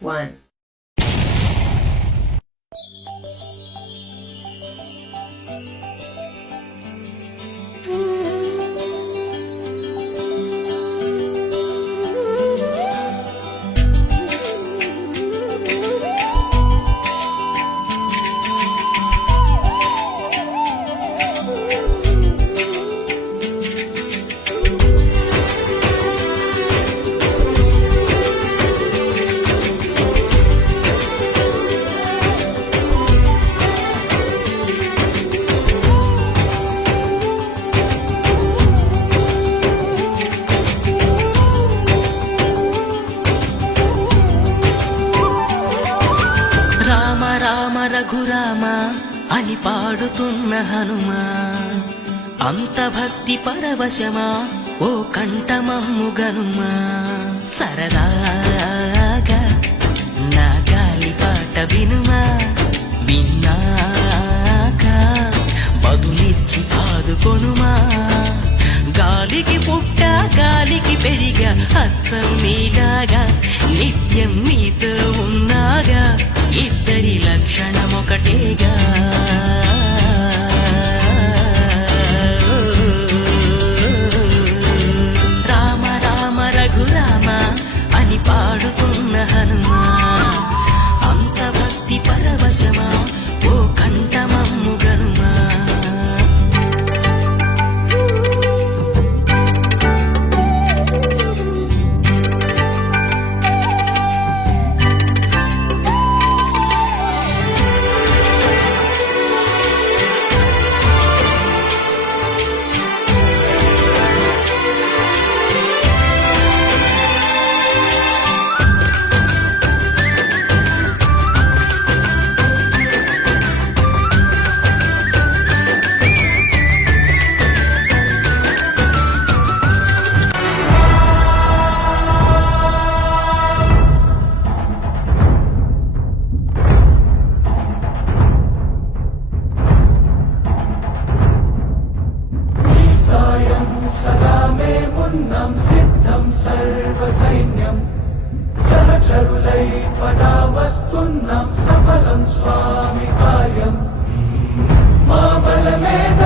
1. రఘురామ అని పాడుతున్న హనుమా, అంత భక్తి పరవశమా ఓ కంఠమమ్ము గనుమా. సరదాగా నా గాలి పాట వినుమా, విన్నాక బదులిచ్చి ఆదుకొనుమా. గాలికి పుట్ట గాలికి పెరిగా అచ్చం నీలాగా, నిత్యం నీతో ఉన్నాగా, ఇద్దరి లక్షణం ఒకటేగా. రామ రామ రఘురామ అని పాడుతున్న హనుమా, అంత భక్తి పరవశమా ఓ కంఠమమ్ము గనుమా. సిద్ధం సర్వసైన్యం సహచరులై పదా వస్తున్నాం, సఫలం స్వామి కార్యం. మా బలమేద